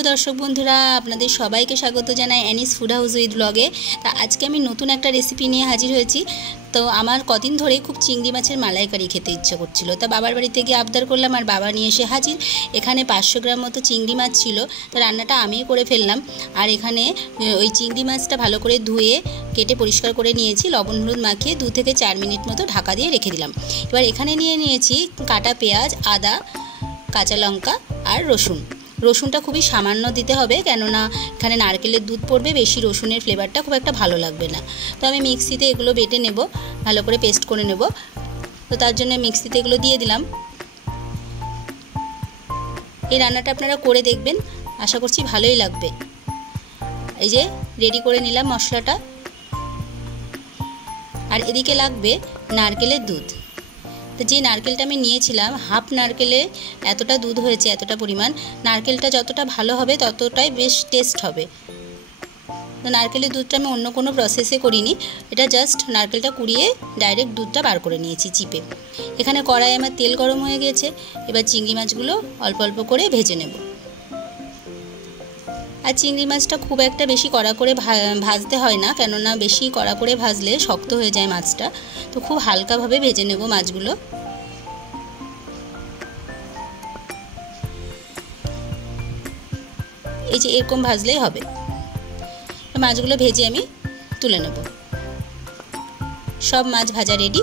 Hello दर्शक बंधुरा आपनादेर सबाइके स्वागत जानाई एनिस फूड हाउस उइथ ब्लगे। ता आजके आमी नतून एकटा रेसिपि निये हाजिर हयेछि। तो आमार कदिन धरे खूब चिंगड़ी माछेर मालाइकारी खेते इच्छा करछिलो। ता बाबार बाड़ी थेके आबदार करलाम आर बाबा निये एसे हाजिर। एखाने 500 ग्राम मतो चिंगड़ी माछ छिलो। तो रान्नाटा आमिई करे फेललाम। आर एखाने ओई चिंगड़ी माछटा भालो करे धुए केटे परिष्कार करे नियेछि, लबण हलुद माखिये 2 থেকে 4 मिनिट मतो ढाका दिये रेखे दिलाम। एबार एखाने निये नियेछि काटा पेঁয়াজ, आदा, काँचा लंका और रसुन। रसुनटा खूबই সামান্য দিতে হবে, কেননা এখানে নারকেলের দুধ পড়বে, বেশি রসুনের ফ্লেভারটা খুব একটা ভালো লাগবে না। তো আমি মিক্সিতে এগুলো বেটে নেব, ভালো করে পেস্ট করে নেব। তো তার জন্য মিক্সিতে এগুলো দিয়ে দিলাম। এই রান্নাটা আপনারা করে দেখবেন, আশা করছি ভালোই লাগবে। এই যে রেডি করে নিলাম মশলাটা। আর এদিকে লাগবে নারকেলের দুধ। তো যে নারকেলটা আমি নিয়েছিলাম, হাফ নারকেলে এতটা দুধ হয়েছে, এতটা পরিমাণ। নারকেলটা যতটা ভালো হবে ততটাই বেশ টেস্ট হবে। তো নারকেলের দুধটা আমি অন্য কোনো প্রসেসে করিনি, এটা জাস্ট নারকেলটা কুড়িয়ে ডাইরেক্ট দুধটা বার করে নিয়েছি চিপে। এখানে কড়াই আমার তেল গরম হয়ে গেছে। এবার চিংড়ি মাছগুলো অল্প অল্প করে ভেজে নেব। আর চিংড়ি মাছটা খুব একটা বেশি কড়া করে ভাজতে হয় না, কেননা বেশি কড়া করে ভাজলে শক্ত হয়ে যায় মাছটা। তো খুব হালকাভাবে ভেজে নেব মাছগুলো। এই যে এরকম ভাজলেই হবে। মাছগুলো ভেজে আমি তুলে নেব। সব মাছ ভাজা রেডি।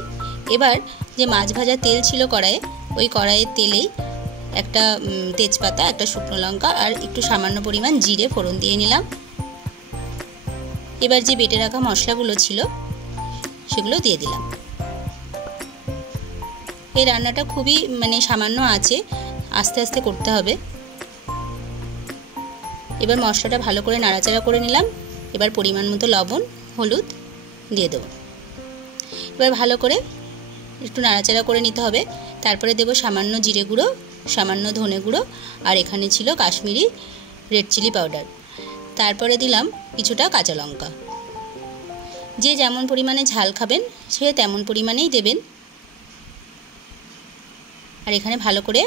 এবার যে মাছ ভাজা তেল ছিল কড়াইয়ে, ওই কড়াইয়ের তেলেই একটা তেজপাতা, একটা শুকনো লঙ্কা আর একটু সামান্য পরিমাণ জিরে ফোড়ন দিয়ে নিলাম। এবার যে বেটে রাখা মশলাগুলো ছিল সেগুলো দিয়ে দিলাম। এই রান্নাটা খুবই সামান্য আছে, আস্তে আস্তে করতে হবে। এবার মশলাটা ভালো করে নাড়াচাড়া করে নিলাম। এবার পরিমাণ মতো লবণ, হলুদ দিয়ে দেব। এবার ভালো করে একটু নাড়াচাড়া করে নিতে হবে। তারপরে দেব সামান্য জিরে গুঁড়ো, সামান্য ধনে গুঁড়ো, আর এখানে ছিল কাশ্মীরি রেড চিলি পাউডার। তারপরে দিলাম কিছুটা কাঁচা লঙ্কা। যে যেমন পরিমাণে ঝাল খাবেন সে তেমন পরিমাণেই দেবেন। আর এখানে ভালো করে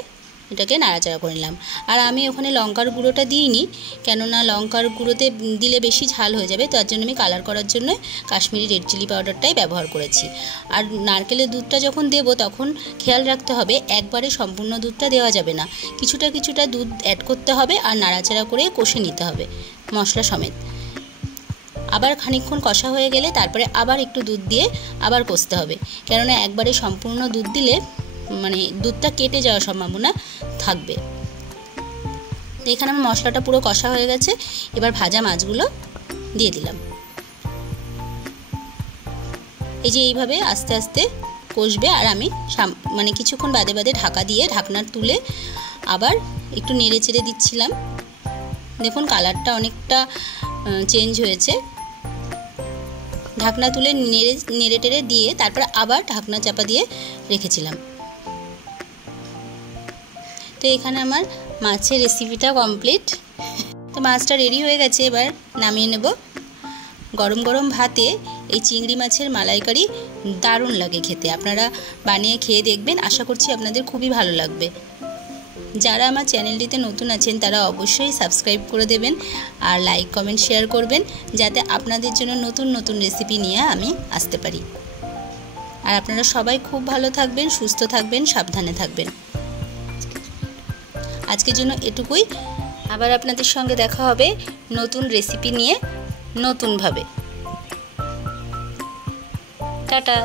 এটাকে নাড়াচাড়া করে নিলাম। আর আমি ওখানে লঙ্কার গুঁড়োটা দিইনি, কেননা লঙ্কার গুঁড়োতে দিলে বেশি ঝাল হয়ে যাবে। তার জন্য আমি কালার করার জন্য কাশ্মীরি রেড চিলি পাউডারটাই ব্যবহার করেছি। আর নারকেলের দুধটা যখন দেব তখন খেয়াল রাখতে হবে, একবারে সম্পূর্ণ দুধটা দেওয়া যাবে না, কিছুটা কিছুটা দুধ অ্যাড করতে হবে আর নাড়াচাড়া করে কষে নিতে হবে মশলা সমেত। আবার খানিকক্ষণ কষা হয়ে গেলে তারপরে আবার একটু দুধ দিয়ে আবার কষতে হবে, কেননা একবারে সম্পূর্ণ দুধ দিলে দুধটা কেটে যাওয়ার সম্ভাবনা থাকবে। এখানে আমার মশলাটা পুরো কষা হয়ে গেছে। এবার ভাজা মাছগুলো দিয়ে দিলাম। এই যে এইভাবে আস্তে আস্তে কষবে। আর আমি কিছুক্ষণ বাদে বাদে ঢাকা দিয়ে ঢাকনা তুলে আবার একটু নেড়ে চেড়ে দিচ্ছিলাম। দেখুন কালারটা অনেকটা চেঞ্জ হয়েছে। ঢাকনা তুলে নেড়ে টেড়ে দিয়ে তারপর আবার ঢাকনা চাপা দিয়ে রেখেছিলাম। তো এখানে আমার মাছের রেসিপিটা কমপ্লিট। তো মাছটা রেডি হয়ে গেছে, এবার নামিয়ে নেব। গরম গরম ভাতে এই চিংড়ি মাছের মালাইকারি দারুণ লাগে খেতে। আপনারা বানিয়ে খেয়ে দেখবেন, আশা করছি আপনাদের খুবই ভালো লাগবে। যারা আমার চ্যানেলটিতে নতুন আছেন তারা অবশ্যই সাবস্ক্রাইব করে দেবেন আর লাইক কমেন্ট শেয়ার করবেন, যাতে আপনাদের জন্য নতুন নতুন রেসিপি নিয়ে আমি আসতে পারি। আর আপনারা সবাই খুব ভালো থাকবেন, সুস্থ থাকবেন, সাবধানে থাকবেন। আজকের জন্য এটুকুই। আবার আপনাদের সঙ্গে দেখা হবে নতুন রেসিপি নিয়ে, নতুনভাবে। টাটা।